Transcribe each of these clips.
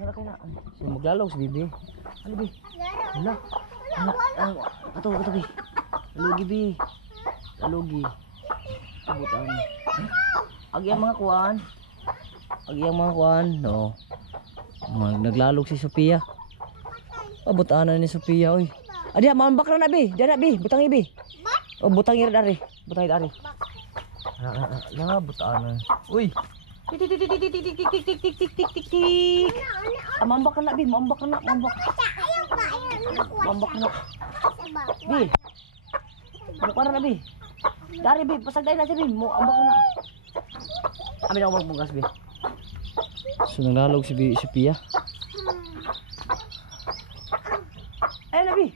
Wala kayo na. So, maglalog si Bibi. Ano, Bi? Wala. Kato, Bi. Lalugi, Bi. Lalugi. Kabutan. Agi ang mga kuwan. No. Naglalog si Sophia. Butaan na ni Sophia, oy. Adi, mambak na na, Bi. Diyan na, Bi. Butang Bi. Butang ira dari. Butang ira dari. Butaan na. Uy. Tik tik tik tik tik tik tik tik tik tik tik tik tik tik. Mambak na, Bi. Mambak na. Mambak na. Bi. Bukan na, Bi. Dari, Bi. Pasagday na si Bi. Mambak na. Amin ako magbugas, Bi. So naglalog si Pia. Ayun na, Bi.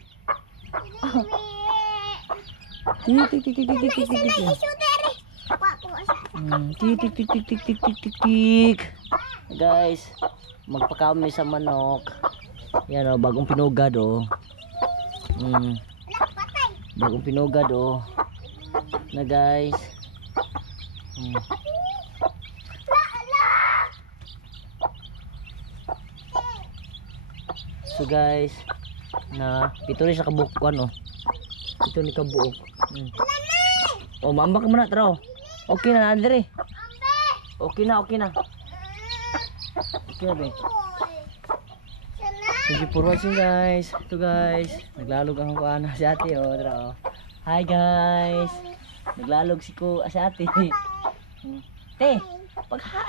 Tik tik tik tik tik tik tik tik. Tik. Guys, magpakami sa manok. Yan o, bagong pinugad o. Bagong pinugad o. Na guys. So guys, na pito rin sa kabukuan oh. Pito ni kabuok. Oh, mambak mo na tro. Okay na Andre. Okay na. Okay na, be. Thank you for watching guys. Ito guys, naglalog ang kuan si ate oh, tro. Hi guys. Naglalog si ate. Te,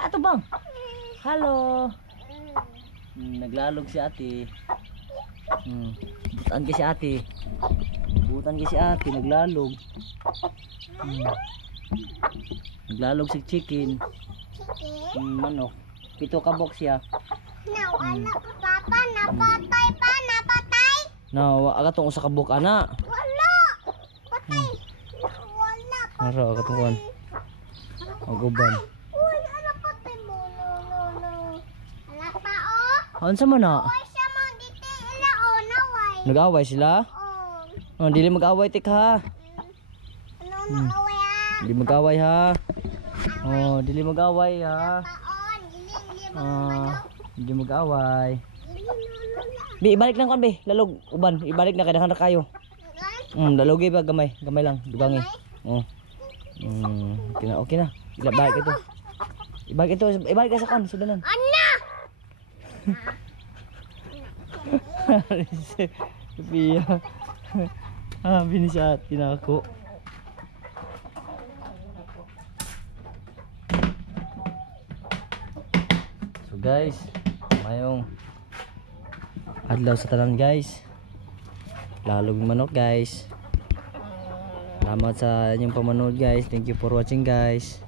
ato bang? Hello. Naglalog si ate. Butan kasi si ate. Naglalog. Naglalog si chicken. Manok. Pito ka box siya. Napatay. Aga tong usa ka buk ana. Wala. Patay. Wala. Ara aga tong kuan. Agoban. Uy, ana patay mo. No. Ala pa oh. Unsa man na? Nag-away sila? Oh, dili mag-away tik ha. Dili mag-away ha. Oh, dili mag-away ha. Dili mag-away. Bi, ibalik lang kan be, lalog uban, ibalik na kadahan ra kayo. Lalogi ba gamay lang, dugangi. Oh. Okay na. Ibalik ka sa kan, sudanan. Anna. Sophia. Bini siya at tinako. So guys, mayong adlaw sa tanan guys. Lalog manok guys. Salamat sa inyong pamanood guys. Thank you for watching guys.